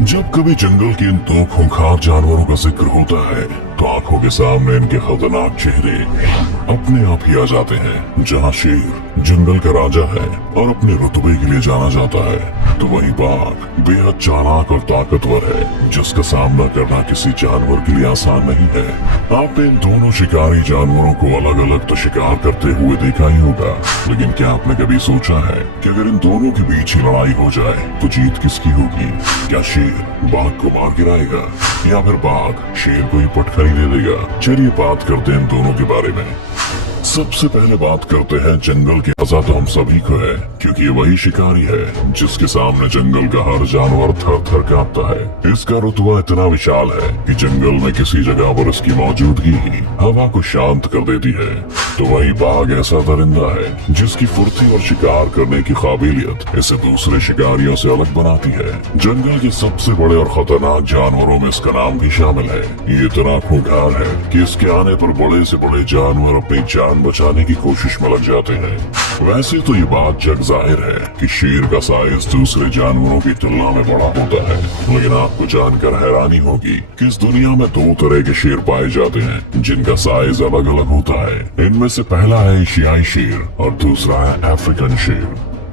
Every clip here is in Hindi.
जब कभी जंगल के इन दो खूंखार जानवरों का जिक्र होता है तो आंखों के सामने इनके खतरनाक चेहरे अपने आप ही आ जाते हैं। जहाँ शेर जंगल का राजा है और अपने रुतबे के लिए जाना जाता है, तो वहीं बाघ बेहद चालाक और ताकतवर है, जिसका सामना करना किसी जानवर के लिए आसान नहीं है। आपने इन दोनों शिकारी जानवरों को अलग अलग तो शिकार करते हुए देखा ही होगा, लेकिन क्या आपने कभी सोचा है कि अगर इन दोनों के बीच ही लड़ाई हो जाए तो जीत किसकी होगी? क्या शेर बाघ को मार गिराएगा या फिर बाघ शेर को ही पटखनी दे देगा? चलिए बात करते हैं इन दोनों के बारे में। सबसे पहले बात करते हैं जंगल के मजा तो हम सभी को है, क्योंकि ये वही शिकारी है जिसके सामने जंगल का हर जानवर थर थर कांपता है। इसका रुतबा इतना विशाल है कि जंगल में किसी जगह पर इसकी मौजूदगी ही हवा को शांत कर देती है। तो वही बाघ ऐसा दरिंदा है जिसकी फुर्ती और शिकार करने की काबिलियत इसे दूसरे शिकारियों से अलग बनाती है। जंगल के सबसे बड़े और खतरनाक जानवरों में इसका नाम भी शामिल है। ये इतना खूंखार है कि इसके आने पर बड़े से बड़े जानवर अपनी जान बचाने की कोशिश में लग जाते हैं। वैसे तो ये बात जग जाहिर है कि शेर का साइज दूसरे जानवरों की तुलना में बड़ा होता है, लेकिन आपको जानकर हैरानी होगी कि इस दुनिया में दो तरह के शेर पाए जाते हैं जिनका साइज अलग अलग होता है। इनमें से पहला है एशियाई शेर और दूसरा है अफ्रीकन शेर।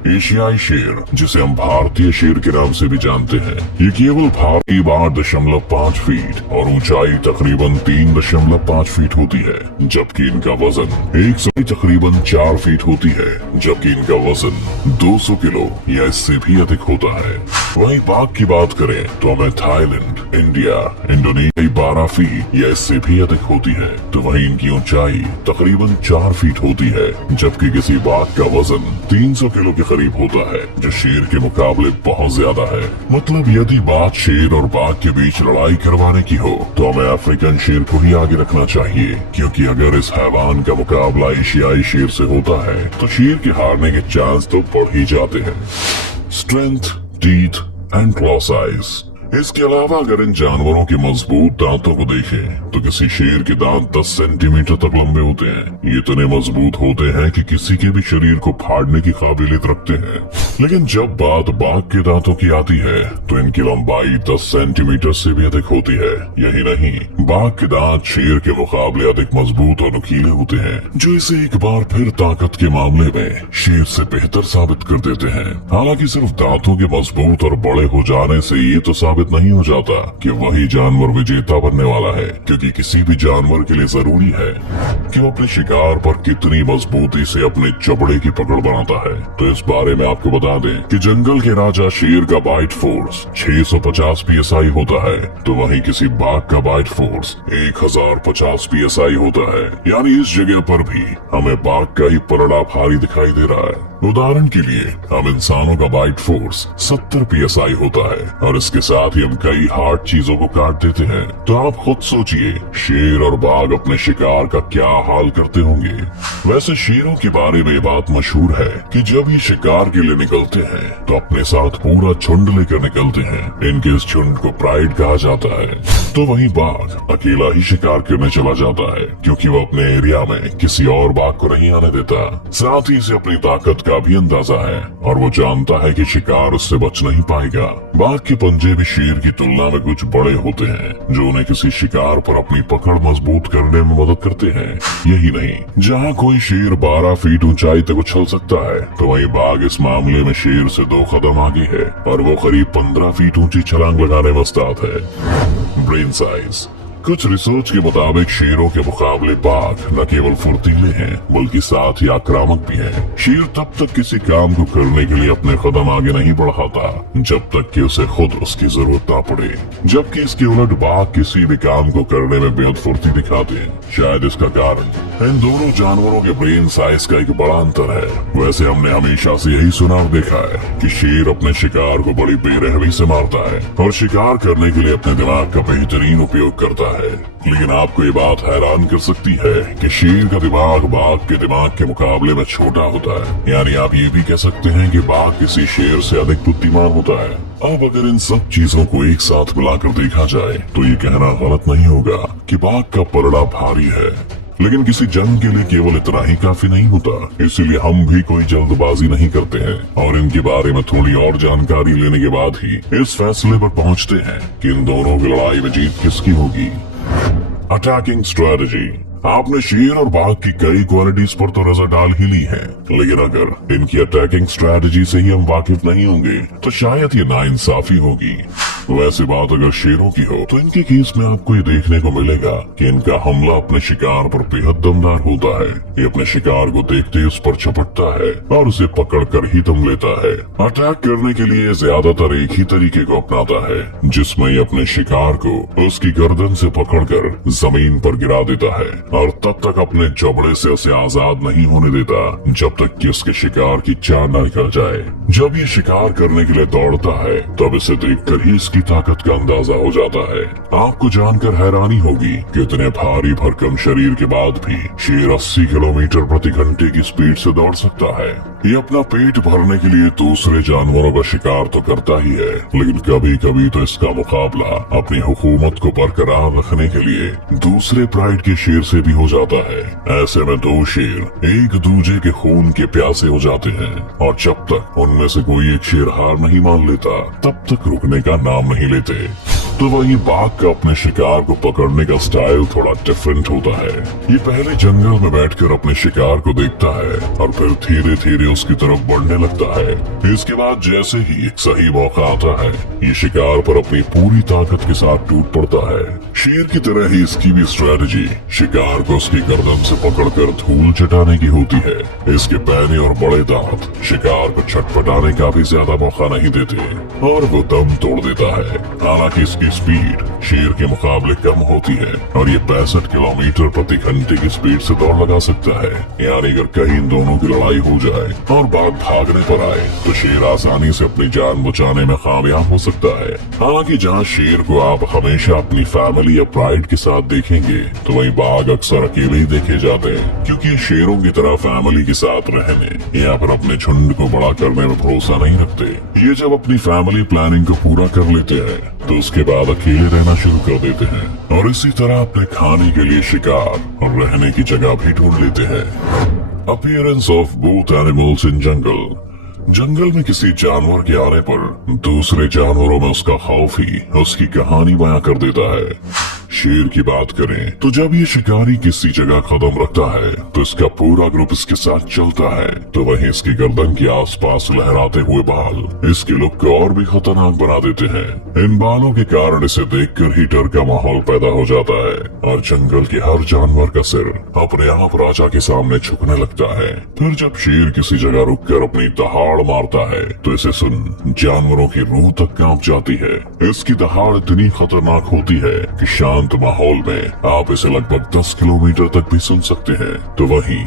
एशियाई शेर, जिसे हम भारतीय शेर के नाम से भी जानते हैं, ये केवल भारी 8.5 फीट और ऊंचाई तकरीबन 3.5 फीट होती है, जबकि इनका वजन एक सौ तकरीबन 4 फीट होती है, जबकि इनका वजन 200 किलो या इससे भी अधिक होता है। वहीं बाघ की बात करें तो हमें थाईलैंड, इंडिया, इंडोनेशिया 12 फीट या इससे भी अधिक होती है, तो वहीं इनकी ऊंचाई तकरीबन 4 फीट होती है, जबकि किसी बाघ का वजन 300 किलो के करीब होता है, जो शेर के मुकाबले बहुत ज्यादा है। मतलब यदि बात शेर और बाघ के बीच लड़ाई करवाने की हो तो हमें अफ्रीकन शेर को ही आगे रखना चाहिए, क्योंकि अगर इस हैवान का मुकाबला एशियाई शेर से होता है तो शेर के हारने के चांस तो बढ़ ही जाते हैं। Strength, teeth and claw size. इसके अलावा अगर इन जानवरों के मजबूत दांतों को देखें तो किसी शेर के दांत 10 सेंटीमीटर तक लंबे होते हैं। ये इतने मजबूत होते हैं कि किसी के भी शरीर को फाड़ने की काबिलियत रखते हैं। लेकिन जब बात बाघ के दांतों की आती है तो इनकी लंबाई 10 सेंटीमीटर से भी अधिक होती है। यही नहीं, बाघ के दांत शेर के मुकाबले अधिक मजबूत और नुकीले होते हैं, जो इसे एक बार फिर ताकत के मामले में शेर से बेहतर साबित कर देते हैं। हालांकि सिर्फ दांतों के मजबूत और बड़े हो जाने से ये तो साबित नहीं हो जाता कि वही जानवर विजेता बनने वाला है, क्योंकि किसी भी जानवर के लिए जरूरी है कि वो अपने शिकार पर कितनी मजबूती से अपने चबड़े की पकड़ बनाता है। तो इस बारे में आपको बता दें कि जंगल के राजा शेर का बाइट फोर्स 650 psi होता है, तो वहीं किसी बाघ का बाइट फोर्स 1050 psi होता है। यानी इस जगह पर भी हमें बाघ का ही परड़ा भारी दिखाई दे रहा है। उदाहरण के लिए हम इंसानों का बाइट फोर्स 70 psi होता है और इसके साथ ही हम कई हार्ड चीजों को काट देते हैं। तो आप खुद सोचिए शेर और बाघ अपने शिकार का क्या हाल करते होंगे। वैसे शेरों के बारे में बात मशहूर है कि जब ये शिकार के लिए निकलते हैं तो अपने साथ पूरा झुंड लेकर निकलते हैं। इनके इस झुंड को प्राइड कहा जाता है। तो वहीं बाघ अकेला ही शिकार करने चला जाता है, क्योंकि वो अपने एरिया में किसी और बाघ को नहीं आने देता। साथ ही इसे अपनी ताकत का भी अंदाजा है और वो जानता है कि शिकार उससे बच नहीं पाएगा। बाघ के पंजे भी शेर की तुलना में कुछ बड़े होते हैं, जो उन्हें किसी शिकार पर अपनी पकड़ मजबूत करने में मदद करते हैं। यही नहीं, जहाँ कोई शेर 12 फीट ऊंचाई तक उछल सकता है, तो वहीं बाघ इस मामले में शेर से 2 कदम आगे है और वो करीब 15 फीट ऊंची छलांग लगाने में उस्ताद है। Brain size. कुछ रिसर्च के मुताबिक शेरों के मुकाबले बाघ न केवल फुर्तीले हैं बल्कि साथ ही आक्रामक भी हैं। शेर तब तक किसी काम को करने के लिए अपने कदम आगे नहीं बढ़ाता जब तक कि उसे खुद उसकी जरूरत ना पड़े, जबकि इसके उलट बाघ किसी भी काम को करने में बेहद फुर्ती दिखाते हैं। शायद इसका कारण इन दोनों जानवरों के ब्रेन साइज का एक बड़ा अंतर है। वैसे हमने हमेशा से यही सुना और देखा है कि शेर अपने शिकार को बड़ी बेरहमी से मारता है और शिकार करने के लिए अपने दिमाग का बेहतरीन उपयोग करता है। लेकिन आपको ये बात हैरान कर सकती है कि शेर का दिमाग बाघ के दिमाग के मुकाबले में छोटा होता है। यानी आप ये भी कह सकते हैं कि बाघ किसी शेर से अधिक बुद्धिमान होता है। अब अगर इन सब चीजों को एक साथ मिलाकर देखा जाए तो ये कहना गलत नहीं होगा कि बाघ का परड़ा भारी है। लेकिन किसी जंग के लिए केवल इतना ही काफी नहीं होता, इसीलिए हम भी कोई जल्दबाजी नहीं करते हैं और इनके बारे में थोड़ी और जानकारी लेने के बाद ही इस फैसले पर पहुंचते हैं कि इन दोनों की लड़ाई में जीत किसकी होगी। Attacking strategy. आपने शेर और बाघ की कई क्वालिटीज पर तो नजर डाल ही ली है, लेकिन अगर इनकी अटैकिंग स्ट्रेटजी से ही हम वाकिफ नहीं होंगे तो शायद ये नाइंसाफी होगी। वैसे बात अगर शेरों की हो तो इनके केस में आपको ये देखने को मिलेगा कि इनका हमला अपने शिकार पर बेहद दमदार होता है। ये अपने शिकार को देखते ही उस पर झपटता है और उसे पकड़ कर ही दम लेता है। अटैक करने के लिए ज्यादातर एक ही तरीके को अपनाता है, जिसमें ये अपने शिकार को उसकी गर्दन से पकड़कर जमीन पर गिरा देता है और तब तक अपने जबड़े से उसे आजाद नहीं होने देता जब तक कि उसके शिकार की जान न निकल जाए। जब ये शिकार करने के लिए दौड़ता है तब इसे देखकर ही इसकी ताकत का अंदाजा हो जाता है। आपको जानकर हैरानी होगी कि इतने भारी भरकम शरीर के बाद भी शेर 80 किलोमीटर प्रति घंटे की स्पीड से दौड़ सकता है। ये अपना पेट भरने के लिए दूसरे जानवरों का शिकार तो करता ही है, लेकिन कभी कभी तो इसका मुकाबला अपनी हुकूमत को बरकरार रखने के लिए दूसरे प्राइड के शेर से भी हो जाता है। ऐसे में दो शेर एक दूसरे के खून के प्यासे हो जाते हैं और जब तक उनमें से कोई एक शेर हार नहीं मान लेता तब तक रुकने का नाम नहीं लेते। तो वही बाघ का अपने शिकार को पकड़ने का स्टाइल थोड़ा डिफरेंट होता है। ये पहले जंगल में बैठकर अपने शिकार को देखता है और फिर धीरे धीरे उसकी तरफ बढ़ने लगता है। इसके बाद जैसे ही एक सही मौका आता है ये शिकार पर अपनी पूरी ताकत के साथ टूट पड़ता है। शेर की तरह ही इसकी भी स्ट्रेटजी शिकार को उसकी गर्दन से पकड़कर धूल चटाने की होती है। इसके पैने और बड़े दांत शिकार को छटपटाने का भी ज्यादा मौका नहीं देते और वो दम तोड़ देता है। हालांकि इसकी स्पीड शेर के मुकाबले कम होती है और ये 65 किलोमीटर प्रति घंटे की स्पीड से दौड़ लगा सकता है। यानी अगर कहीं इन दोनों की लड़ाई हो जाए और बाघ भागने पर आए तो शेर आसानी से अपनी जान बचाने में कामयाब हो सकता है। हालांकि जहाँ शेर को आप हमेशा अपनी फैमिली या प्राइड के साथ देखेंगे तो वहीं बाघ अक्सर अकेले ही देखे जाते हैं, क्योंकि शेरों की तरह फैमिली के साथ रहने या फिर अपने झुंड को बड़ा करने में भरोसा नहीं रखते। ये जब अपनी फैमिली प्लानिंग को पूरा कर लेते हैं तो उसके बाद अकेले रहना शुरू कर देते हैं और इसी तरह अपने खाने के लिए शिकार और रहने की जगह भी ढूंढ लेते हैं। Appearance of both animals in जंगल में किसी जानवर के आने पर दूसरे जानवरों में उसका खौफ ही उसकी कहानी बयां कर देता है। शेर की बात करें तो जब ये शिकारी किसी जगह कदम रखता है तो इसका पूरा ग्रुप इसके साथ चलता है, तो वहीं इसकी गर्दन के आसपास लहराते हुए बाल इसके लुक को और भी खतरनाक बना देते हैं। इन बालों के कारण इसे देखकर ही डर का माहौल पैदा हो जाता है और जंगल के हर जानवर का सिर अपने आप राजा के सामने झुकने लगता है। फिर जब शेर किसी जगह रुककर अपनी दहाड़ मारता है तो इसे सुन जानवरों की रूह तक कांप जाती है। इसकी दहाड़ इतनी खतरनाक होती है कि शांत माहौल में आप इसे लगभग 10 किलोमीटर तक भी सुन सकते हैं। तो वहीं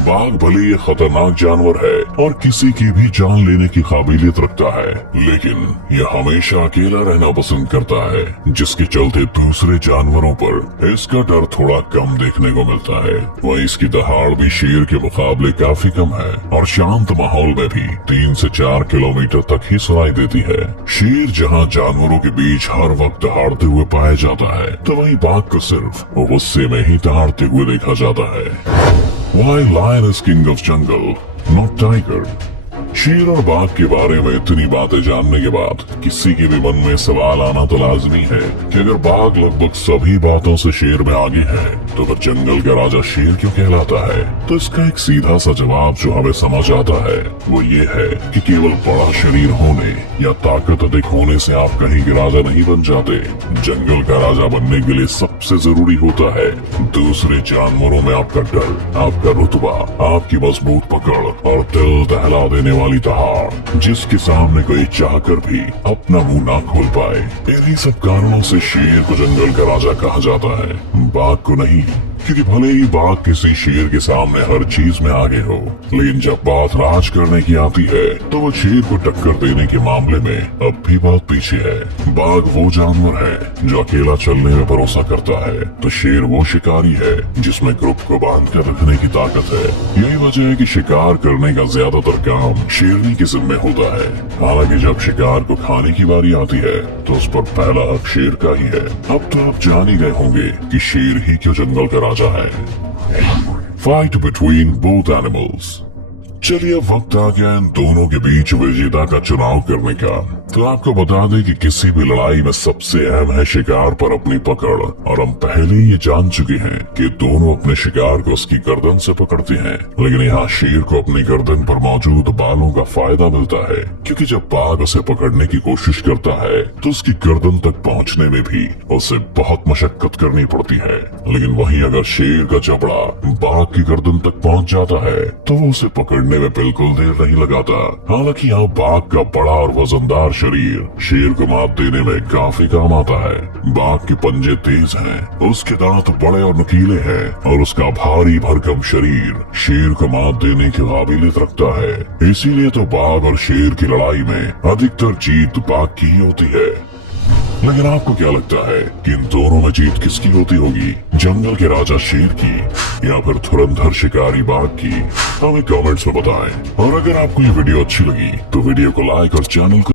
बाघ भले ये खतरनाक जानवर है और किसी की भी जान लेने की काबिलियत रखता है, लेकिन ये हमेशा अकेला रहना पसंद करता है, जिसके चलते दूसरे जानवरों पर इसका डर थोड़ा कम देखने को मिलता है। वहीं इसकी दहाड़ भी शेर के मुकाबले काफी कम है और शांत माहौल में भी 3 से 4 किलोमीटर तक ही सुनाई देती है। शेर जहाँ जानवरों के बीच हर वक्त दहाड़ते हुए पाया जाता है तो वहीं बाघ को सिर्फ गुस्से में ही दहाड़ते हुए देखा जाता है। Why lion is king of jungle, not tiger? शेर और बाघ के बारे में इतनी बातें जानने के बाद किसी के भी मन में सवाल आना तो लाजमी है कि अगर बाघ लगभग सभी बातों से शेर में आगे है तो फिर जंगल का राजा शेर क्यों कहलाता है? तो इसका एक सीधा सा जवाब जो हमें समझ आता है वो ये है कि केवल बड़ा शरीर होने या ताकत अधिक होने से आप कहीं के राजा नहीं बन जाते। जंगल का राजा बनने के लिए सबसे जरूरी होता है दूसरे जानवरों में आपका डर, आपका रुतबा, आपकी मजबूत पकड़ और दिल दहला देने वाली दहाड़, जिसके सामने कोई चाहकर भी अपना मुंह ना खोल पाए। इन्हीं सब कारणों से शेर को जंगल का राजा कहा जाता है, बाघ को नहीं, क्योंकि भले ही बाघ किसी शेर के सामने हर चीज में आगे हो, लेकिन जब बात राज करने की आती है तो वो शेर को टक्कर देने के मामले में अब भी बहुत पीछे है। बाघ वो जानवर है जो अकेला चलने में भरोसा करता है, तो शेर वो शिकारी है जिसमें ग्रुप को बांध कर रखने की ताकत है। यही वजह है कि शिकार करने का ज्यादातर काम शेरनी के जिम्मे होता है। हालांकि जब शिकार को खाने की बारी आती है तो उस पर पहला हक शेर का ही है। अब तो आप जान ही गए होंगे कि शेर ही क्यों जंगल का राजा है। Fight between both animals. चलिए वक्त आ गया इन दोनों के बीच विजेता का चुनाव करने का। तो आपको बता दें कि किसी भी लड़ाई में सबसे अहम है शिकार पर अपनी पकड़, और हम पहले ही ये जान चुके हैं कि दोनों अपने शिकार को उसकी गर्दन से पकड़ते हैं। लेकिन यहाँ शेर को अपनी गर्दन पर मौजूद बालों का फायदा मिलता है, क्योंकि जब बाघ उसे पकड़ने की कोशिश करता है तो उसकी गर्दन तक पहुँचने में भी उसे बहुत मशक्कत करनी पड़ती है। लेकिन वहीं अगर शेर का जबड़ा बाघ की गर्दन तक पहुँच जाता है तो वो उसे पकड़ने में बिल्कुल देर नहीं लगाता। हालांकि यहाँ बाघ का बड़ा और वजनदार शरीर शेर को मात देने में काफी काम आता है। बाघ के पंजे तेज हैं, उसके दांत बड़े और नुकीले हैं, और उसका भारी भरकम शरीर शेर को मात देने की काबिलियत रखता है। इसीलिए तो बाघ और शेर की लड़ाई में अधिकतर जीत बाघ की ही होती है। लेकिन आपको क्या लगता है कि इन दोनों में जीत किसकी होती होगी, जंगल के राजा शेर की या फिर धुरंधर शिकारी बाघ की? हमें कमेंट्स में बताएं। और अगर आपको ये वीडियो अच्छी लगी तो वीडियो को लाइक और चैनल को